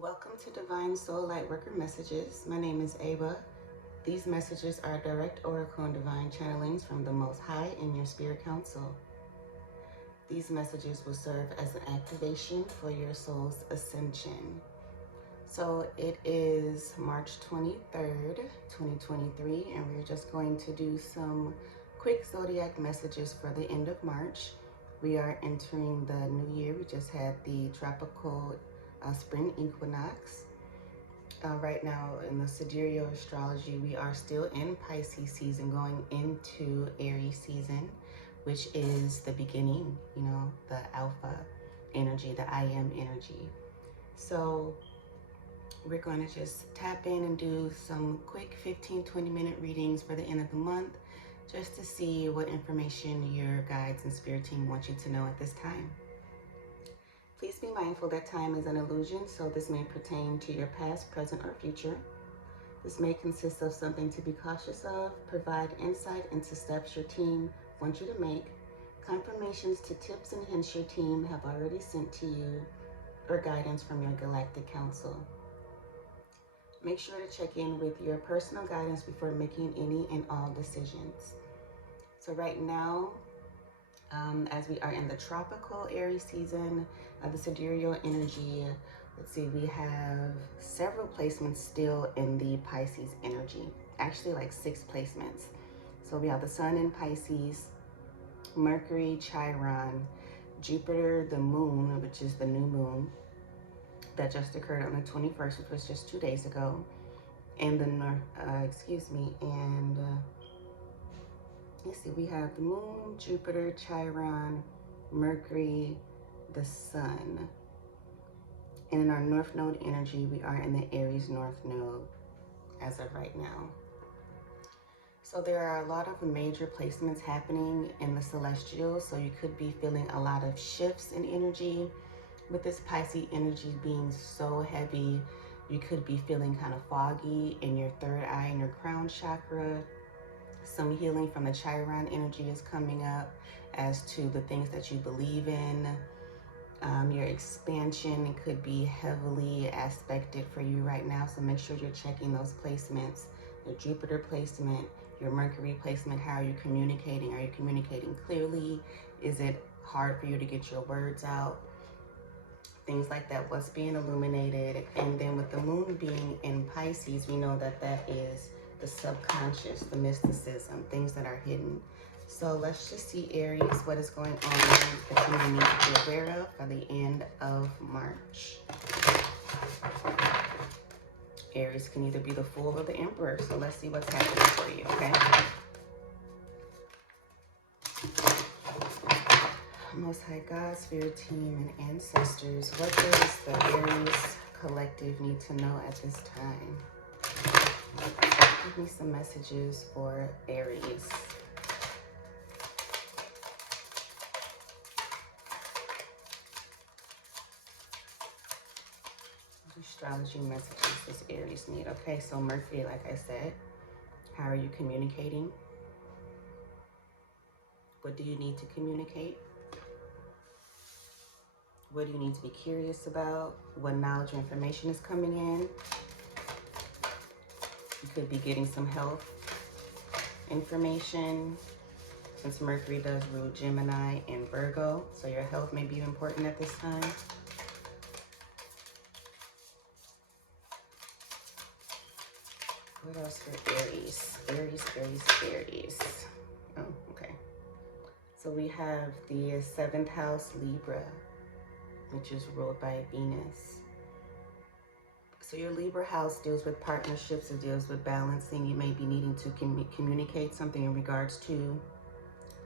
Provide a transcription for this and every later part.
Welcome to Divine Soul Lightworker Messages. My name is Ava. These messages are direct oracle and divine channelings from the Most High in your spirit council. These messages will serve as an activation for your soul's ascension. So it is March 23rd, 2023, and we're just going to do some quick zodiac messages for the end of March. We are entering the new year. We just had the tropical spring equinox. Right now in the sidereal astrology, we are still in Pisces season, going into Aries season, which is the beginning, the alpha energy, the I am energy. So we're going to just tap in and do some quick 15-20 minute readings for the end of the month, just to see what information your guides and spirit team want you to know at this time. Please be mindful that time is an illusion, so this may pertain to your past, present, or future. This may consist of something to be cautious of, provide insight into steps your team wants you to make, confirmations to tips and hints your team have already sent to you, or guidance from your galactic council. Make sure to check in with your personal guidance before making any and all decisions. So right now, as we are in the tropical Aries season, the sidereal energy, let's see, we have several placements still in the Pisces energy, actually like 6 placements. So we have the Sun in Pisces, Mercury, Chiron, Jupiter, the Moon, which is the new moon that just occurred on the 21st, which was just 2 days ago, and let's see, we have the Moon, Jupiter, Chiron, Mercury, the Sun. And in our North Node energy, we are in the Aries North Node as of right now. So there are a lot of major placements happening in the celestial, so you could be feeling a lot of shifts in energy. With this Pisces energy being so heavy, you could be feeling kind of foggy in your third eye and your crown chakra. Some healing from the Chiron energy is coming up as to the things that you believe in. Your expansion could be heavily aspected for you right now, so make sure you're checking those placements. Your Jupiter placement, your Mercury placement, how are you communicating? Are you communicating clearly? Is it hard for you to get your words out? Things like that, what's being illuminated. And then with the moon being in Pisces, we know that that is the subconscious, the mysticism, things that are hidden. So let's just see, Aries, what is going on that you need to be aware of by the end of March. Aries can either be the Fool or the Emperor, so let's see what's happening for you, okay? Most High God, Spirit Team, and Ancestors, what does the Aries collective need to know at this time? Give me some messages for Aries. Astrology messages does Aries need? Okay, so Mercury, like I said, how are you communicating? What do you need to communicate? What do you need to be curious about? What knowledge or information is coming in? You could be getting some health information, since Mercury does rule Gemini and Virgo, so your health may be important at this time. What else for Aries? Aries. Oh, okay. So we have the 7th house, Libra, which is ruled by Venus. So your Libra house deals with partnerships, it deals with balancing. You may be needing to communicate something in regards to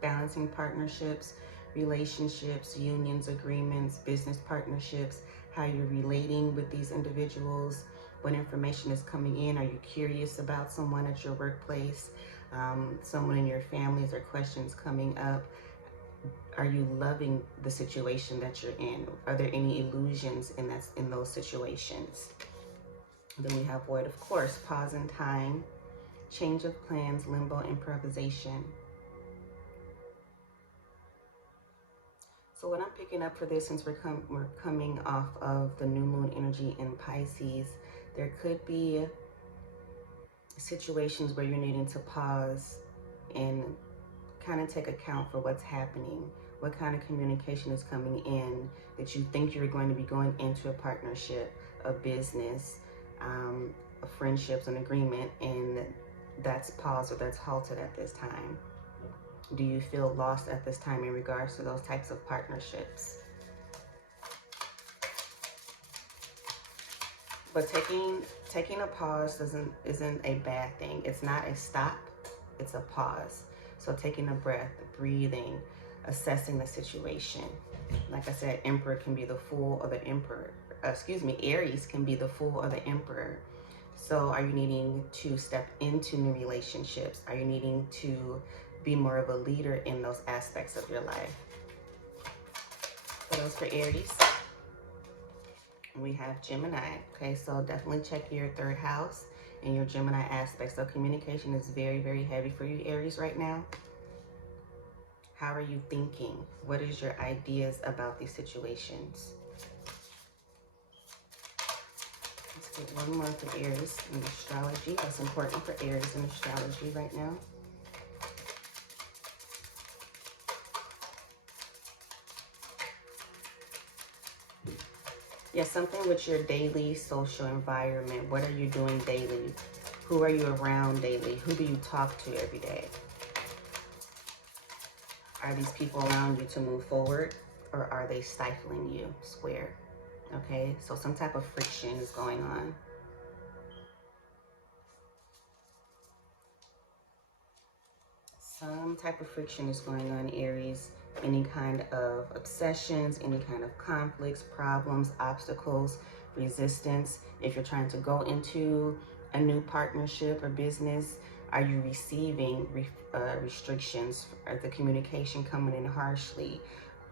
balancing partnerships, relationships, unions, agreements, business partnerships, how you're relating with these individuals, what information is coming in. Are you curious about someone at your workplace, someone in your family? Is there questions coming up? Are you loving the situation that you're in? Are there any illusions in those situations? Then we have Void, of course, pause in time, change of plans, limbo, improvisation. So what I'm picking up for this, since we're coming off of the new moon energy in Pisces, there could be situations where you're needing to pause and kind of take account for what's happening, what kind of communication is coming in that you think you're going to be going into a partnership, a business, a friendships, an agreement, and that's paused or that's halted at this time. Do you feel lost at this time in regards to those types of partnerships? But taking a pause isn't a bad thing. It's not a stop, it's a pause. So taking a breath, breathing, assessing the situation. Like I said, Emperor can be the Fool or the Emperor. Aries can be the Fool or the Emperor. So are you needing to step into new relationships? Are you needing to be more of a leader in those aspects of your life? For those for Aries, we have Gemini. Okay, so definitely check your third house and your Gemini aspect. So communication is very, very heavy for you, Aries, right now. How are you thinking? What is your ideas about these situations? Let's get one more for Aries in astrology. That's important for Aries in astrology right now. Yeah, something with your daily social environment. What are you doing daily? Who are you around daily? Who do you talk to every day? Are these people around you to move forward, or are they stifling you? Square. Okay, so some type of friction is going on. Some type of friction is going on, Aries. Any kind of obsessions, any kind of conflicts, problems, obstacles, resistance. If you're trying to go into a new partnership or business, are you receiving restrictions? Are the communication coming in harshly?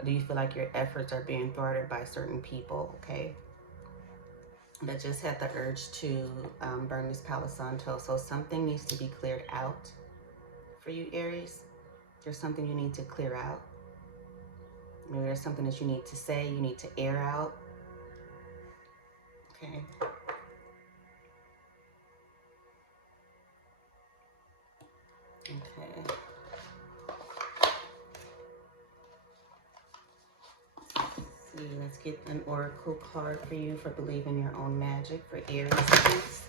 Do you feel like your efforts are being thwarted by certain people? Okay. That just had the urge to burn this Palo Santo. So something needs to be cleared out for you, Aries. There's something you need to clear out. Maybe there's something that you need to say, you need to air out. Okay. Okay. See, let's get an oracle card for you for Believe in Your Own Magic for Aries, please.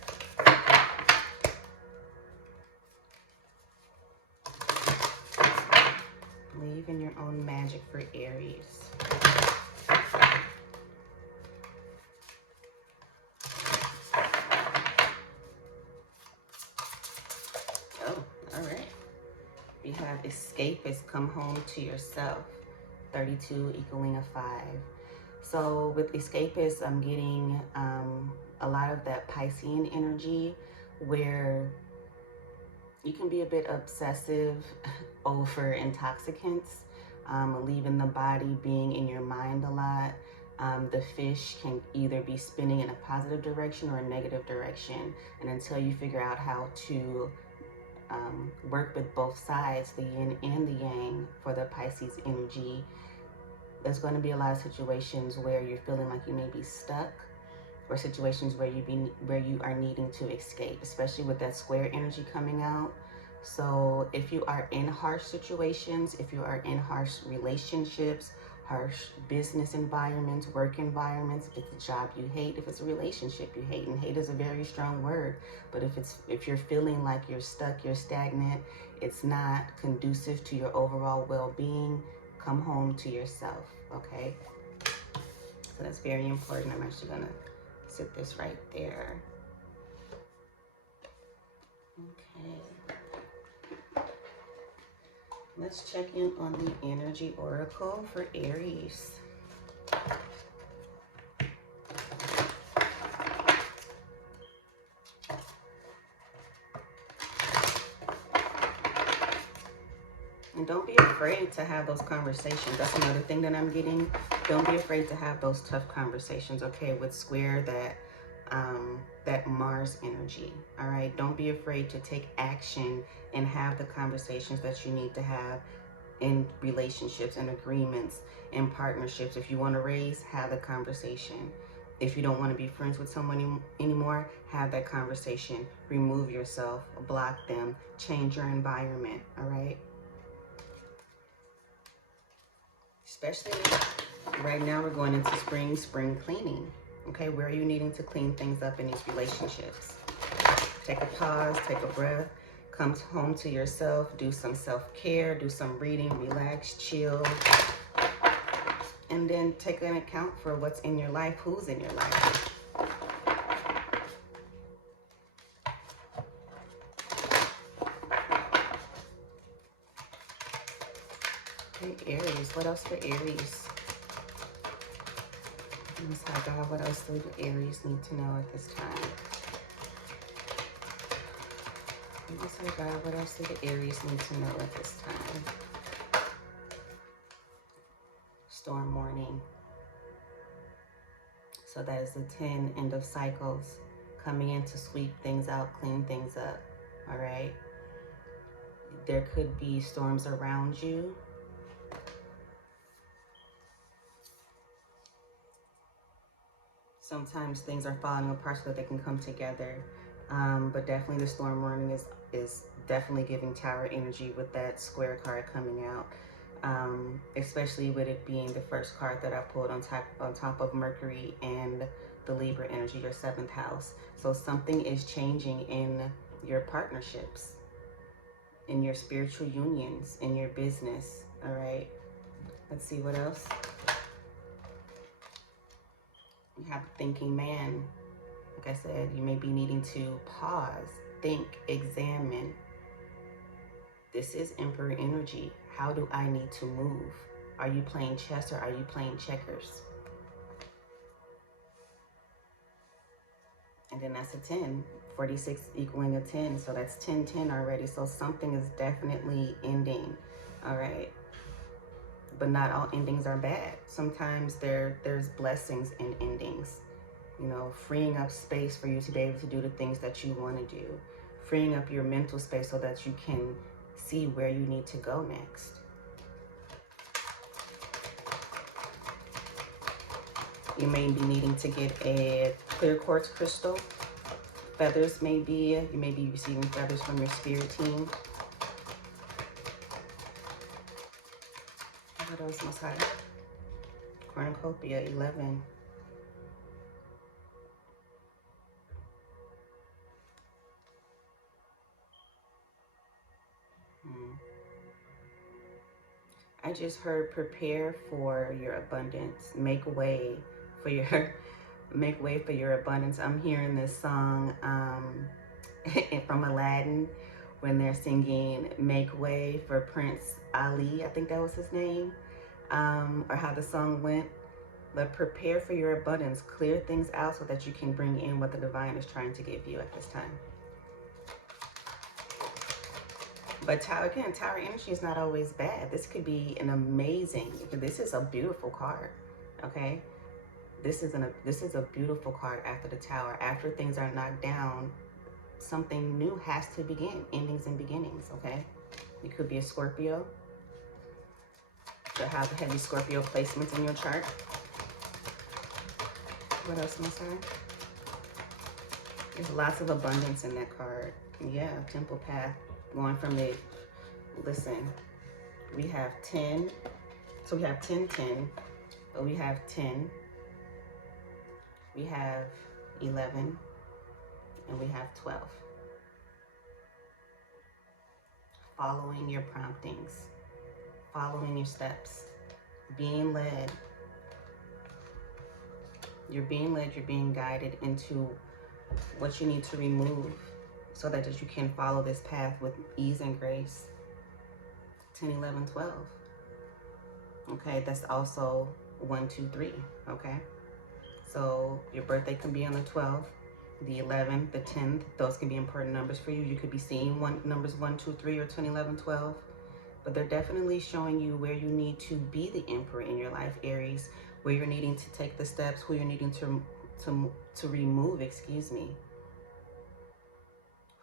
Believe in Your Own Magic for Aries. Oh, all right. We have Escapist, Come Home to Yourself. 32 equaling a 5. So with Escapist, I'm getting a lot of that Piscean energy where you can be a bit obsessive over intoxicants, leaving the body, being in your mind a lot. The fish can either be spinning in a positive direction or a negative direction. And until you figure out how to work with both sides, the yin and the yang, for the Pisces energy, there's going to be a lot of situations where you're feeling like you may be stuck, or situations where you are needing to escape, especially with that square energy coming out. So if you are in harsh situations, if you are in harsh relationships, harsh business environments, work environments, if it's a job you hate, if it's a relationship you hate, and hate is a very strong word, but if you're feeling like you're stuck, you're stagnant, it's not conducive to your overall well-being, come home to yourself, okay? So that's very important. I'm actually gonna sit this right there. Okay. Let's check in on the energy oracle for Aries. And don't be afraid to have those conversations. That's another thing that I'm getting. Don't be afraid to have those tough conversations, okay, with square that Mars energy, all right? Don't be afraid to take action and have the conversations that you need to have. in relationships and agreements and partnerships. If you want to raise, have the conversation. If you don't want to be friends with someone anymore, have that conversation. Remove yourself, block them, change your environment, all right? Especially right now, we're going into spring cleaning, okay? Where are you needing to clean things up in these relationships? Take a pause, take a breath, come home to yourself, do some self-care, do some reading, relax, chill, and then take an account for what's in your life, who's in your life. Okay, Aries, what else for Aries? Most High God, what else do Aries need to know at this time? Most High God, what else do the Aries need to know at this time? Storm warning. So that is the 10 end of cycles coming in to sweep things out, clean things up, all right? There could be storms around you. Sometimes things are falling apart so that they can come together. But definitely the storm warning is definitely giving Tower energy with that square card coming out. Especially with it being the first card that I pulled on top of Mercury and the Libra energy, your 7th house. So something is changing in your partnerships, in your spiritual unions, in your business, all right? Let's see what else. We have the thinking man. Like I said, you may be needing to pause, think, examine. This is Emperor energy. How do I need to move? Are you playing chess or are you playing checkers? And then that's a 10. 46 equaling a 10. So that's 10-10 already. So something is definitely ending. All right. But not all endings are bad. Sometimes there's blessings in endings. You know, freeing up space for you to be able to do the things that you want to do. Freeing up your mental space so that you can see where you need to go next. You may be needing to get a clear quartz crystal. Feathers you may be receiving feathers from your spirit team. What else must I? Cornucopia 11. I just heard prepare for your abundance. Make way for your abundance. I'm hearing this song from Aladdin when they're singing Make Way for Prince Ali. I think that was his name. Or how the song went. But prepare for your abundance. Clear things out so that you can bring in what the divine is trying to give you at this time. But Tower energy is not always bad. This could be an amazing, this is a beautiful card, okay? This is a beautiful card after the Tower. After things are knocked down, something new has to begin. Endings and beginnings, okay? It could be a Scorpio. So have the heavy Scorpio placements in your chart. What else am I saying? There's lots of abundance in that card. Yeah, Temple Path. Going from the, listen, we have 10, so we have 10-10, but we have 10, we have 11, and we have 12. Following your promptings, following your steps, being led. You're being led, you're being guided into what you need to remove, so that you can follow this path with ease and grace. 10, 11, 12. Okay, that's also 1, 2, 3. Okay, so your birthday can be on the 12th, the 11th, the 10th. Those can be important numbers for you. You could be seeing numbers 1, 2, 3, or 10, 11, 12. But they're definitely showing you where you need to be the emperor in your life, Aries. Where you're needing to take the steps, who you're needing to remove, excuse me.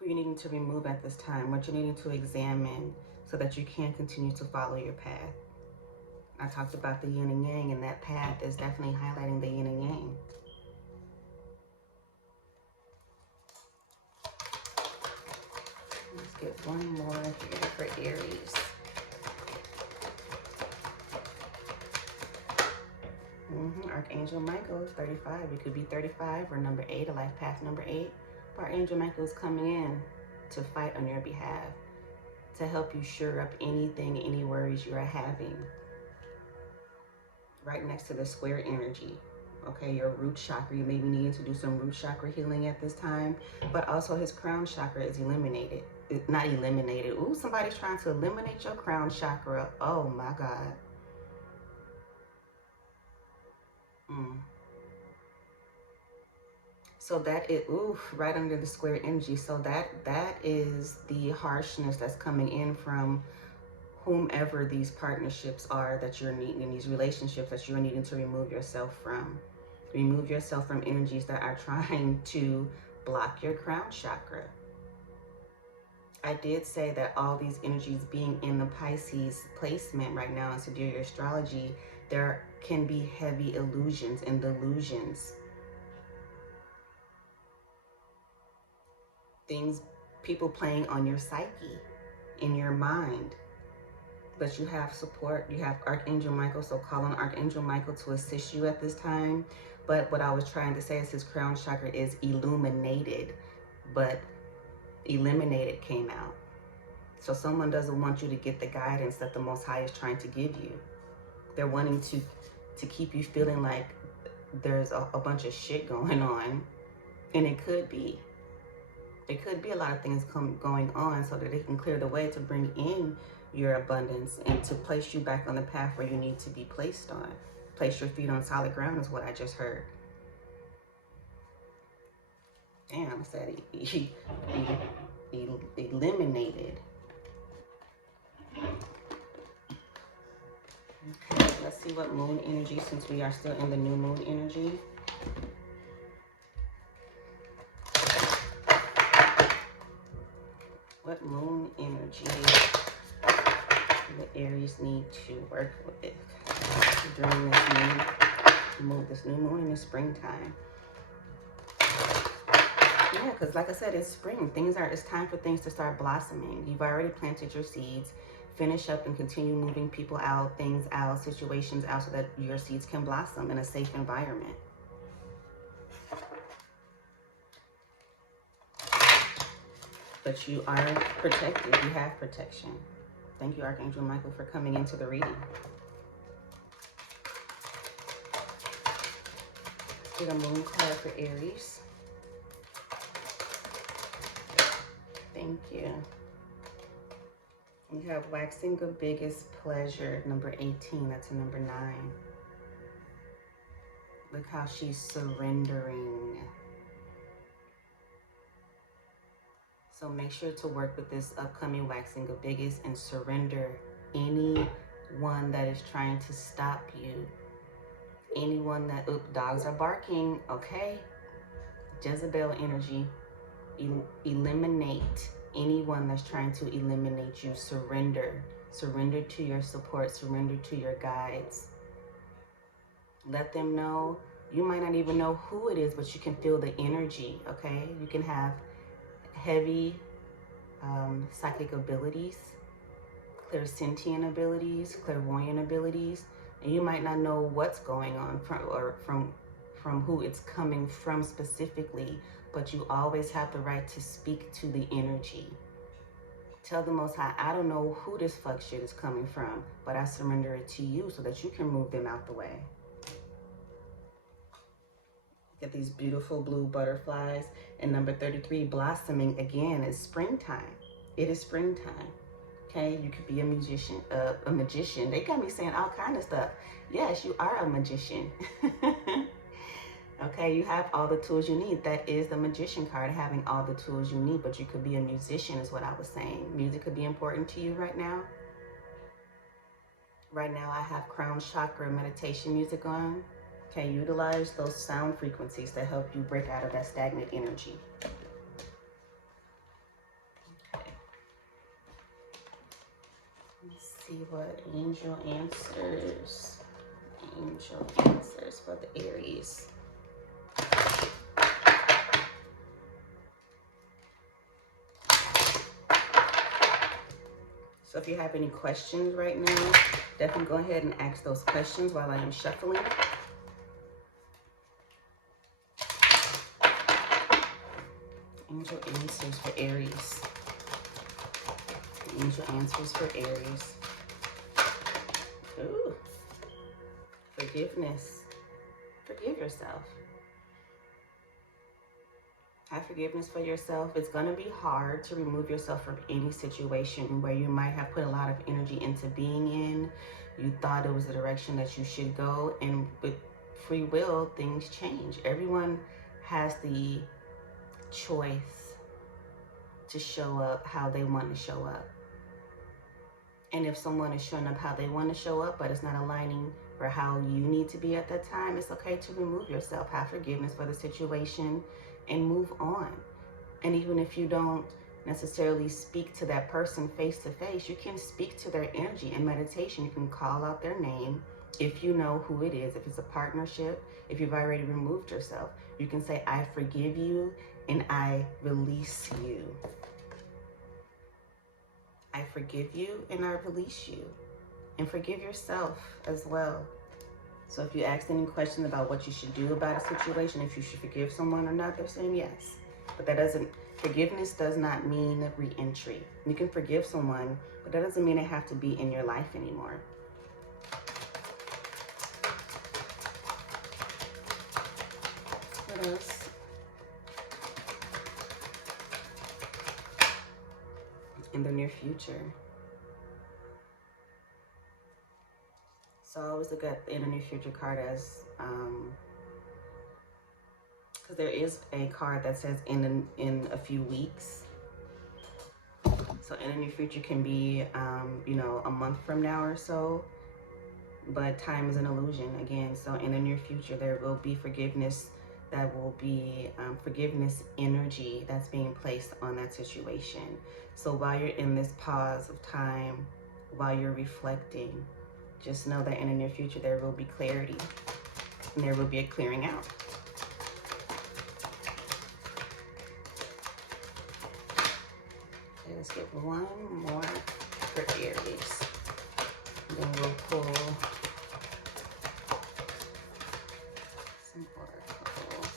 Who you're needing to remove at this time, what you're needing to examine, so that you can continue to follow your path. I talked about the yin and yang, and that path is definitely highlighting the yin and yang. Let's get one more here for Aries. Archangel Michael is 35. It could be 35 or number 8, a life path number 8. But Archangel Michael is coming in to fight on your behalf, to help you shore up anything, any worries you are having. Right next to the square energy. Okay, your root chakra, you may be needing to do some root chakra healing at this time, but also his crown chakra is eliminated. Not eliminated. Ooh, somebody's trying to eliminate your crown chakra. Oh my God. So that is, oof, right under the square energy. So that is the harshness that's coming in from whomever these partnerships are that you're needing, in these relationships that you're needing to remove yourself from. Remove yourself from energies that are trying to block your crown chakra. I did say that all these energies being in the Pisces placement right now in sidereal astrology, there can be heavy illusions and delusions. Things, people playing on your psyche, in your mind. But you have support. You have Archangel Michael, so call on Archangel Michael to assist you at this time. But what I was trying to say is his crown chakra is illuminated, but eliminated came out. So someone doesn't want you to get the guidance that the Most High is trying to give you. They're wanting to keep you feeling like there's a bunch of shit going on. And it could be. There could be a lot of things going on so that they can clear the way to bring in your abundance and to place you back on the path where you need to be placed on. Place your feet on solid ground is what I just heard. Damn, I said eliminated. Okay, let's see what moon energy, since we are still in the new moon energy. What moon energy the Aries need to work with during this new moon in the springtime? Yeah, because like I said, it's spring. It's time for things to start blossoming. You've already planted your seeds. Finish up and continue moving people out, things out, situations out, so that your seeds can blossom in a safe environment. But you are protected. You have protection. Thank you, Archangel Michael, for coming into the reading. Get a moon card for Aries. Thank you. We have waxing the biggest pleasure, number 18. That's a number 9. Look how she's surrendering. So make sure to work with this upcoming waxing the biggest and surrender anyone that is trying to stop you. Anyone that, dogs are barking, okay? Jezebel energy. Eliminate anyone that's trying to eliminate you. Surrender. Surrender to your support. Surrender to your guides. Let them know. You might not even know who it is, but you can feel the energy, okay? You can have heavy psychic abilities, clairsentient abilities, clairvoyant abilities, and you might not know what's going on from who it's coming from specifically, but you always have the right to speak to the energy. Tell the Most High, I don't know who this fuck shit is coming from, but I surrender it to you so that you can move them out the way. Get these beautiful blue butterflies. And number 33, blossoming again, is springtime. It is springtime. Okay, you could be a musician, a magician. They got me saying all kind of stuff. Yes, you are a magician. Okay, you have all the tools you need. That is the magician card, having all the tools you need. But you could be a musician is what I was saying. Music could be important to you right now. Right now I have crown chakra meditation music on. Okay, utilize those sound frequencies to help you break out of that stagnant energy. Okay. see what angel answers for the Aries. So if you have any questions right now, definitely go ahead and ask those questions while I am shuffling. Angel answers for Aries. Angel answers for Aries. Ooh. Forgiveness. Forgive yourself. Have forgiveness for yourself. It's going to be hard to remove yourself from any situation where you might have put a lot of energy into being in. You thought it was the direction that you should go. And with free will, things change. Everyone has the choice to show up how they want to show up. And if someone is showing up how they want to show up, but it's not aligning for how you need to be at that time, it's okay to remove yourself. Have forgiveness for the situation and move on. And even if you don't necessarily speak to that person face to face, you can speak to their energy in meditation. You can call out their name if you know who it is. If it's a partnership, if you've already removed yourself, you can say, I forgive you and I release you. I forgive you and I release you. And forgive yourself as well. So if you ask any questions about what you should do about a situation, if you should forgive someone or not, they're saying yes. But that doesn't, forgiveness does not mean re-entry. You can forgive someone, but that doesn't mean they have to be in your life anymore. What else? In the near future. So I always look at the in the near future card as, because there is a card that says in a few weeks. So in the near future can be, you know, a month from now or so. But time is an illusion again. So in the near future, there will be forgiveness. That will be forgiveness energy that's being placed on that situation. So while you're in this pause of time, while you're reflecting, just know that in the near future, there will be clarity and there will be a clearing out. Okay, let's get one more for Aries. And then we'll pull some oracles.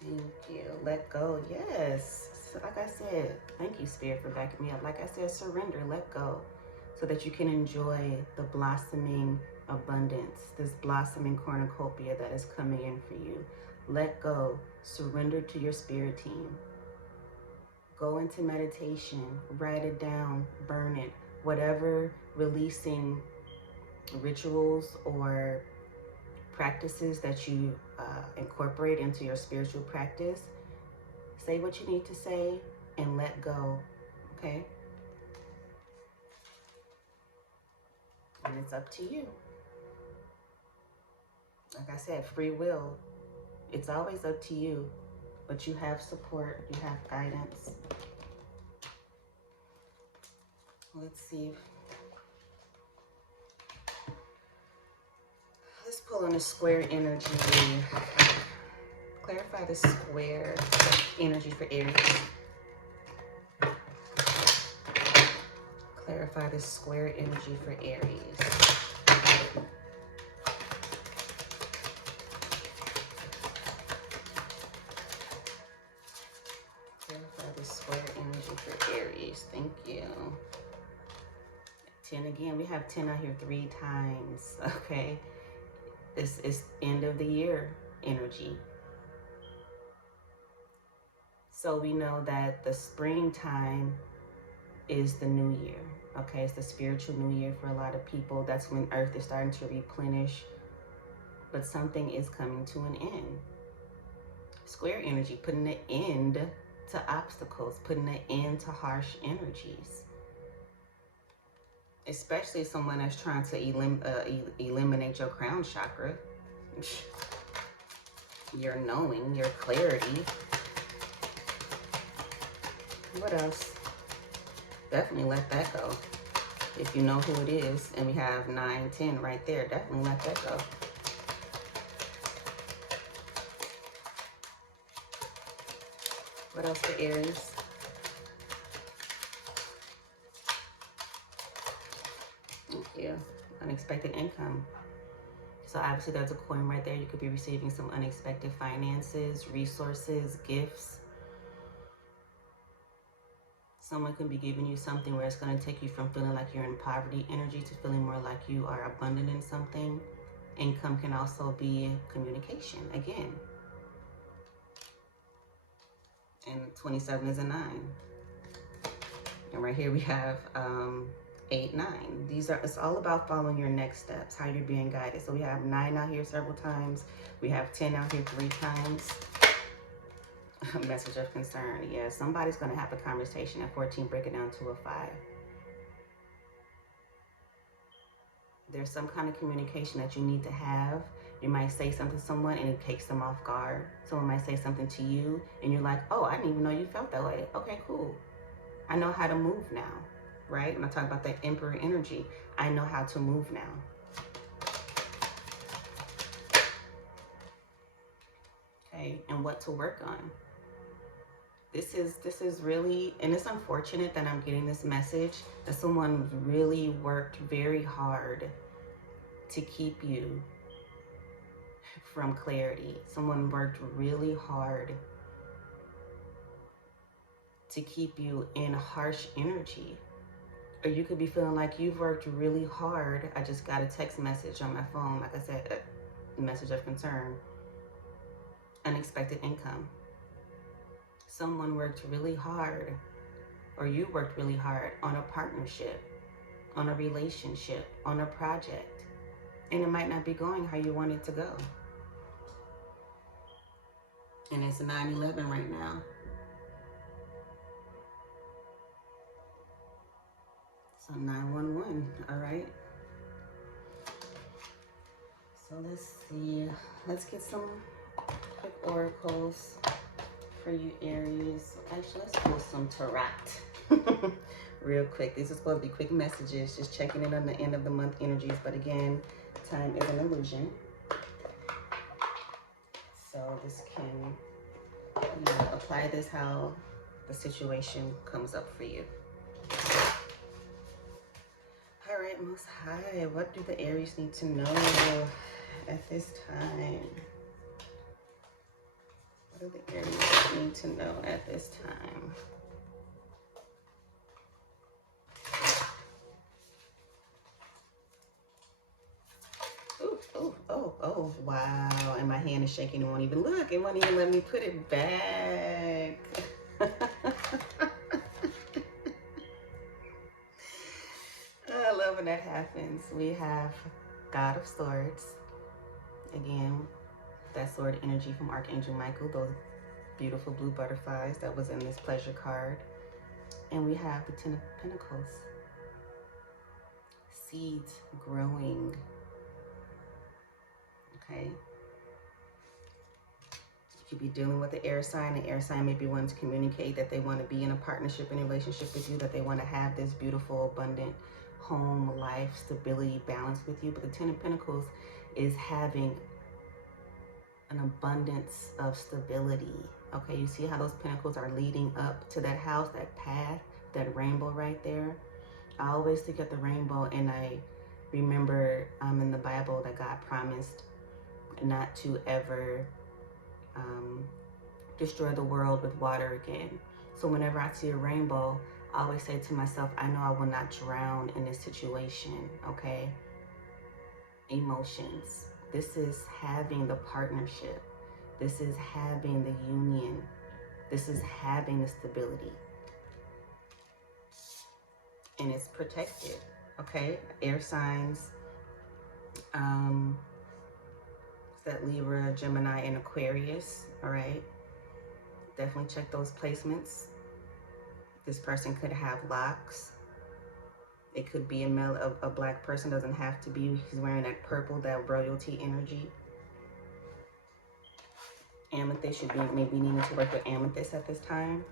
Thank you. Let go. Yes. So like I said, thank you, Spirit, for backing me up. Like I said, surrender, let go, so that you can enjoy the blossoming abundance, this blossoming cornucopia that is coming in for you. Let go. Surrender to your spirit team. Go into meditation. Write it down. Burn it. Whatever releasing rituals or practices that you incorporate into your spiritual practice, say what you need to say and let go, okay? And it's up to you. Like I said, free will, it's always up to you, but you have support, you have guidance. Let's see. Let's pull on the square energy. Clarify the square energy for Aries. Clarify the square energy for Aries. Clarify the square energy for Aries. Thank you. 10 again. We have 10 out here 3 times. Okay. This is end of the year energy. So we know that the springtime is the new year. Okay, it's the spiritual new year for a lot of people. That's when Earth is starting to replenish. But something is coming to an end. Square energy, putting an end to obstacles, putting an end to harsh energies. Especially someone that's trying to eliminate your crown chakra. Your knowing, your clarity. What else? Definitely let that go. if you know who it is, and we have 9, 10 right there, definitely let that go. What else for Aries? Thank you. Unexpected income. So obviously there's a coin right there. You could be receiving some unexpected finances, resources, gifts. Someone could be giving you something where it's going to take you from feeling like you're in poverty energy to feeling more like you are abundant in something. Income can also be communication, again. And 27 is a 9. And right here we have 8, 9. It's all about following your next steps, how you're being guided. So we have 9 out here several times. We have 10 out here 3 times. Message of concern. Yeah, somebody's going to have a conversation. At 14, break it down to a 5. There's some kind of communication that you need to have. You might say something to someone and it takes them off guard. Someone might say something to you and you're like, oh, I didn't even know you felt that way. Okay, cool. I know how to move now, right? When I talk about the Emperor energy, I know how to move now. Okay, and what to work on. This is really, and it's unfortunate that I'm getting this message that someone really worked very hard to keep you from clarity. Someone worked really hard to keep you in harsh energy. Or you could be feeling like you've worked really hard. I just got a text message on my phone, like I said, a message of concern. Unexpected income. Someone worked really hard, or you worked really hard on a partnership, on a relationship, on a project, and it might not be going how you want it to go. And it's 9/11 right now. So 911, all right? So let's see. Let's get some quick oracles for you, Aries. Actually, let's pull some tarot real quick. These are supposed to be quick messages, just checking in on the end of the month energies. But again, time is an illusion. So this can, apply this how the situation comes up for you. All right, Most High, what do the Aries need to know at this time? What do the Aries need to know at this time? Oh, wow. And my hand is shaking. It won't even look. It won't even let me put it back. I love when that happens. We have God of Swords. Again, that sword energy from Archangel Michael. Those beautiful blue butterflies that was in this pleasure card. And we have the Ten of Pentacles. Seeds growing. Okay. You could be dealing with the air sign. The air sign may be wanting to communicate that they want to be in a partnership and relationship with you, that they want to have this beautiful, abundant home, life, stability, balance with you. But the Ten of Pentacles is having an abundance of stability. Okay, you see how those pentacles are leading up to that house, that path, that rainbow right there. I always think of the rainbow and I remember in the Bible that God promised not to ever destroy the world with water again. So whenever I see a rainbow, I always say to myself, I know I will not drown in this situation, okay? Emotions. This is having the partnership. This is having the union. This is having the stability. And it's protected, okay? Air signs. That Libra, Gemini, and Aquarius, all right? Definitely check those placements. This person could have locks. It could be a male, a black person, doesn't have to be. He's wearing that purple, that royalty energy. Amethyst, should be maybe needing to work with amethyst at this time.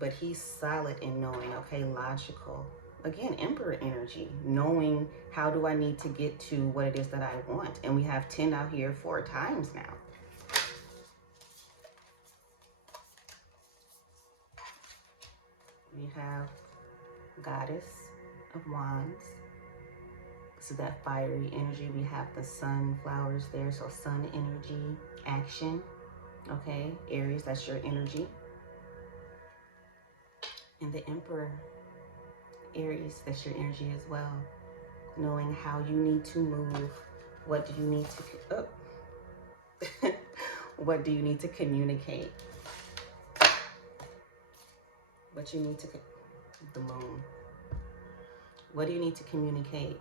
But he's solid in knowing, okay, logical. again, Emperor energy, knowing how do I need to get to what it is that I want. And we have 10 out here 4 times now. We have Goddess of Wands. So that fiery energy. We have the sunflowers there. So sun energy, action. Okay, Aries, that's your energy. And the Emperor, Aries, that's your energy as well. Knowing how you need to move. What do you need to, what do you need to communicate? What you need to, the moon. What do you need to communicate?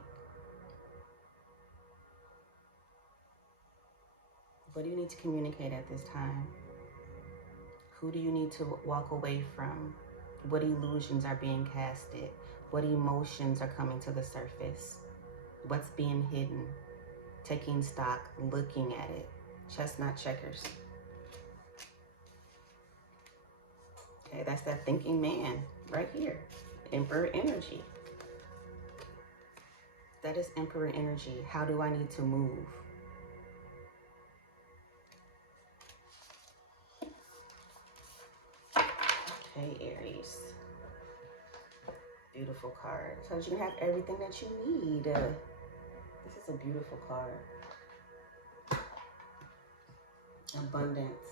What do you need to communicate at this time? Who do you need to walk away from? What illusions are being casted? What emotions are coming to the surface? What's being hidden? Taking stock, looking at it. Chestnut checkers. Okay, that's that thinking man right here. Emperor energy. That is Emperor energy. How do I need to move? Okay, Aries. Beautiful card. So you can have everything that you need. This is a beautiful card. Abundance.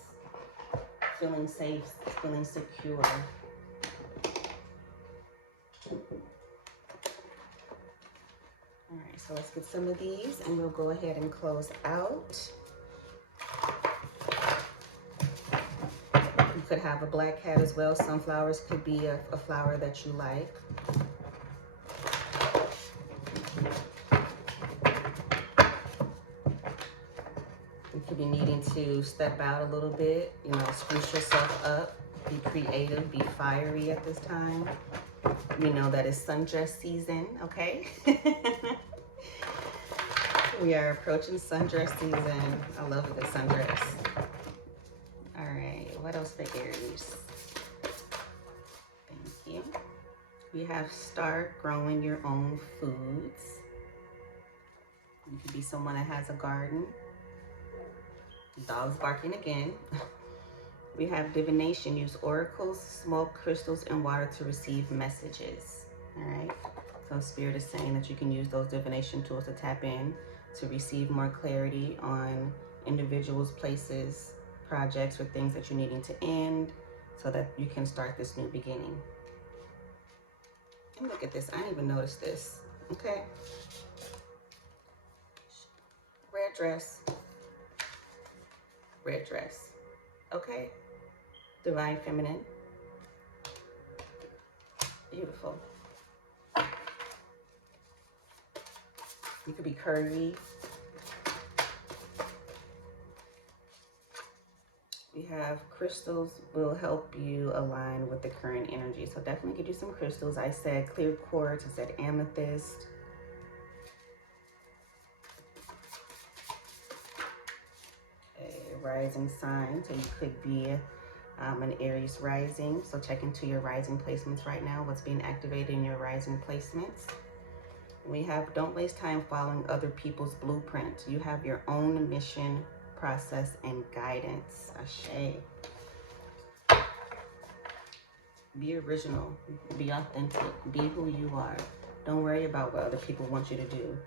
Feeling safe, feeling secure. All right, so let's get some of these and we'll go ahead and close out. You could have a black cat as well. Sunflowers could be a flower that you like. You could be needing to step out a little bit, you know, spruce yourself up, be creative, be fiery at this time. We know that it's sundress season, okay? We are approaching sundress season. I love a good sundress. All right, what else for Aries? Thank you. We have start growing your own foods. You could be someone that has a garden. Dog's barking again. We have divination. Use oracles, smoke, crystals, and water to receive messages. All right. So Spirit is saying that you can use those divination tools to tap in to receive more clarity on individuals, places, projects, or things that you're needing to end so that you can start this new beginning. And look at this. I didn't even notice this. Okay. Red dress. Red dress. Okay. Divine feminine. Beautiful. You could be curvy. We have crystals will help you align with the current energy. So definitely get you some crystals. I said clear quartz. I said amethyst. Okay, rising sign. So you could be an Aries rising. So check into your rising placements right now. What's being activated in your rising placements. We have don't waste time following other people's blueprint. You have your own mission, process, and guidance. Ashe. Be original. Be authentic. Be who you are. Don't worry about what other people want you to do.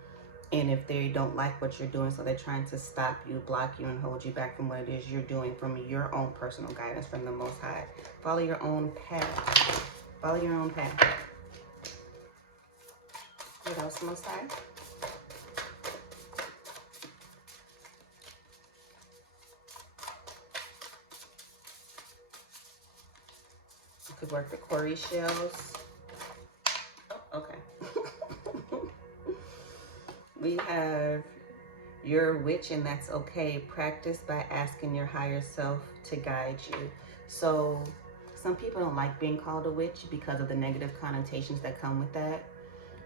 And if they don't like what you're doing, so they're trying to stop you, block you, and hold you back from what it is you're doing from your own personal guidance from the Most High. Follow your own path. Follow your own path. What else, Most High? You could work the Cori shells. Oh, okay. We have you're a witch and that's okay. Practice by asking your higher self to guide you. So some people don't like being called a witch because of the negative connotations that come with that.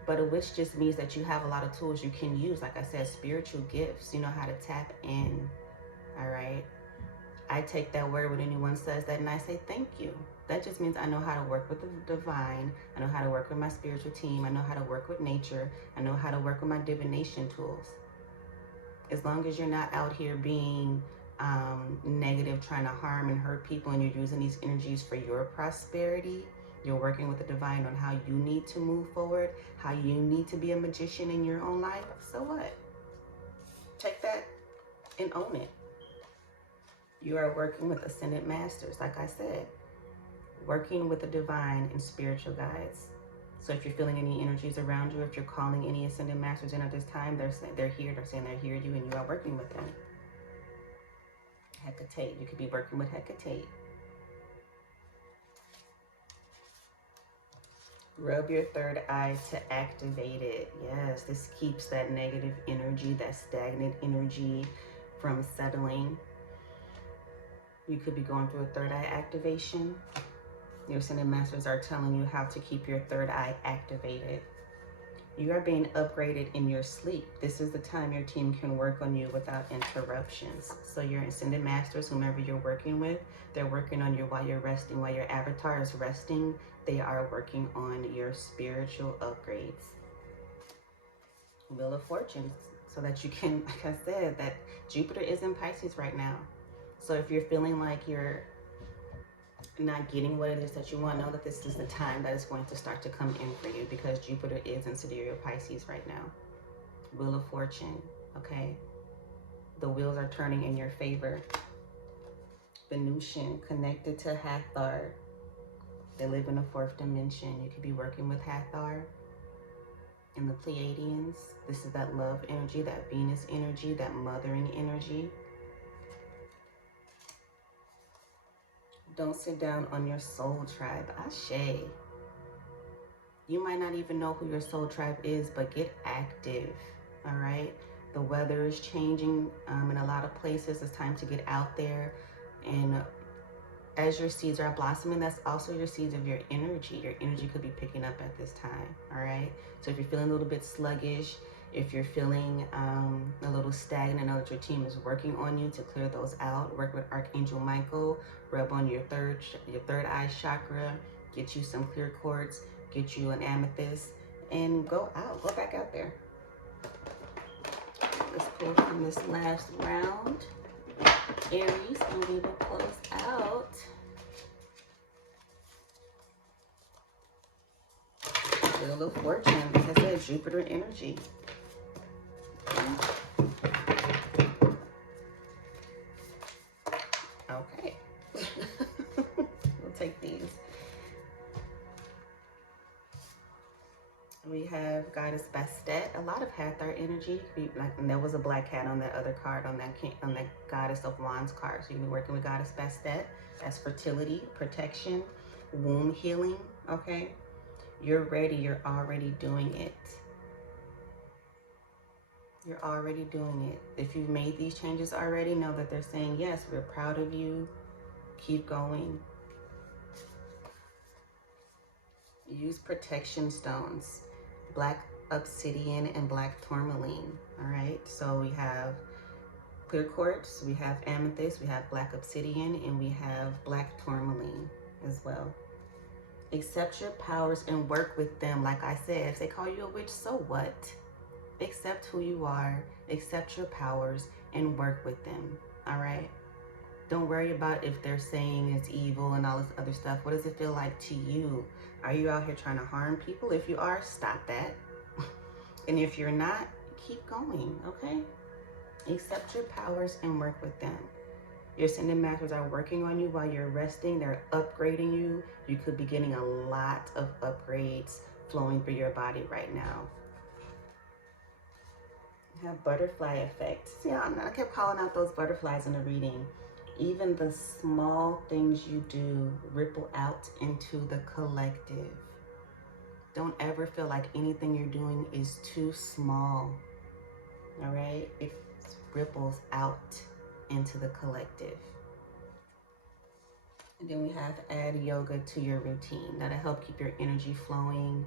But a witch just means that you have a lot of tools you can use. Like I said, spiritual gifts. You know how to tap in. All right. I take that word when anyone says that and I say thank you. That just means I know how to work with the divine. I know how to work with my spiritual team. I know how to work with nature. I know how to work with my divination tools. As long as you're not out here being negative, trying to harm and hurt people, and you're using these energies for your prosperity, you're working with the divine on how you need to move forward, how you need to be a magician in your own life, so what? Take that and own it. You are working with ascended masters, like I said, working with the divine and spiritual guides. So if you're feeling any energies around you, if you're calling any ascended masters in at this time, they're here, they're saying they hear you and you are working with them. Hecate, you could be working with Hecate. Rub your third eye to activate it. Yes, this keeps that negative energy, that stagnant energy from settling. You could be going through a third eye activation. Your ascended masters are telling you how to keep your third eye activated. You are being upgraded in your sleep. This is the time your team can work on you without interruptions. So your ascended masters, whomever you're working with, they're working on you while you're resting. While your avatar is resting, they are working on your spiritual upgrades. Wheel of Fortune, so that you can, like I said, that Jupiter is in Pisces right now. So if you're feeling like you're not getting what it is that you want, know that this is the time that is going to start to come in for you, because Jupiter is in sidereal Pisces right now. Wheel of Fortune, okay? The wheels are turning in your favor. Venusian, connected to Hathor. They live in the fourth dimension. You could be working with Hathor and the Pleiadians. This is that love energy, that Venus energy, that mothering energy. Don't sit down on your soul tribe. Ashe. You might not even know who your soul tribe is, but get active, all right? The weather is changing in a lot of places. It's time to get out there. And as your seeds are blossoming, that's also your seeds of your energy. Your energy could be picking up at this time, all right? So if you're feeling a little bit sluggish, if you're feeling a little stagnant, know that your team is working on you to clear those out. Work with Archangel Michael. Rub on your third eye chakra. Get you some clear quartz. Get you an amethyst. And go back out there. Let's pull from this last round. Aries, and we will close out. Wheel of Fortune, like I said, Jupiter energy. Okay. We'll take these. We have Goddess Bastet. A lot of Hathor energy. And there was a black cat on that other card, on that Goddess of Wands card. So you can be working with Goddess Bastet. That's fertility, protection, womb healing. Okay. You're ready. You're already doing it. You're already doing it. If you've made these changes already, know that they're saying, yes, we're proud of you. Keep going. Use protection stones. Black obsidian and black tourmaline. All right. So we have clear quartz, we have amethyst, we have black obsidian, and we have black tourmaline as well. Accept your powers and work with them. Like I said, if they call you a witch, so what? Accept who you are, accept your powers, and work with them, all right? Don't worry about if they're saying it's evil and all this other stuff. What does it feel like to you? Are you out here trying to harm people? If you are, stop that. And if you're not, keep going, okay? Accept your powers and work with them. Your ascended masters are working on you while you're resting. They're upgrading you. You could be getting a lot of upgrades flowing through your body right now. Have butterfly effect. See, I kept calling out those butterflies in the reading. Even the small things you do ripple out into the collective. Don't ever feel like anything you're doing is too small. All right? It ripples out into the collective. And then we have add yoga to your routine. That'll help keep your energy flowing.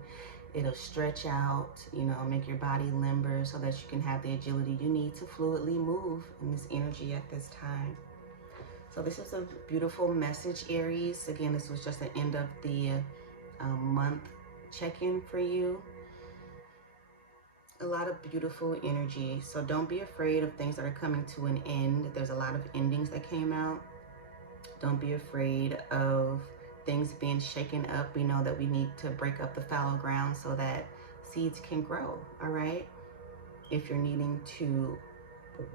It'll stretch out, you know, make your body limber so that you can have the agility you need to fluidly move in this energy at this time. So this is a beautiful message, Aries. Again, this was just the end of the month check-in for you. A lot of beautiful energy. So don't be afraid of things that are coming to an end. There's a lot of endings that came out. Don't be afraid of things being shaken up. We know that we need to break up the fallow ground so that seeds can grow, all right? If you're needing to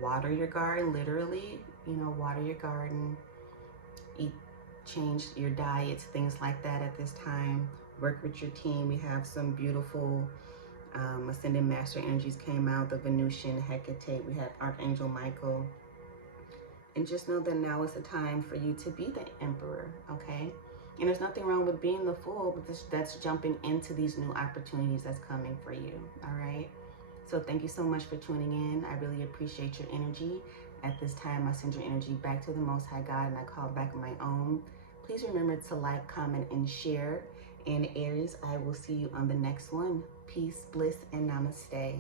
water your garden, literally, you know, water your garden, eat, change your diets, things like that at this time. Work with your team. We have some beautiful Ascended Master energies came out, the Venusian, Hecate, we have Archangel Michael. And just know that now is the time for you to be the Emperor, okay? And there's nothing wrong with being the Fool, but that's jumping into these new opportunities that's coming for you, all right? So thank you so much for tuning in. I really appreciate your energy. At this time, I send your energy back to the Most High God, and I call back my own. Please remember to like, comment, and share. And Aries, I will see you on the next one. Peace, bliss, and namaste.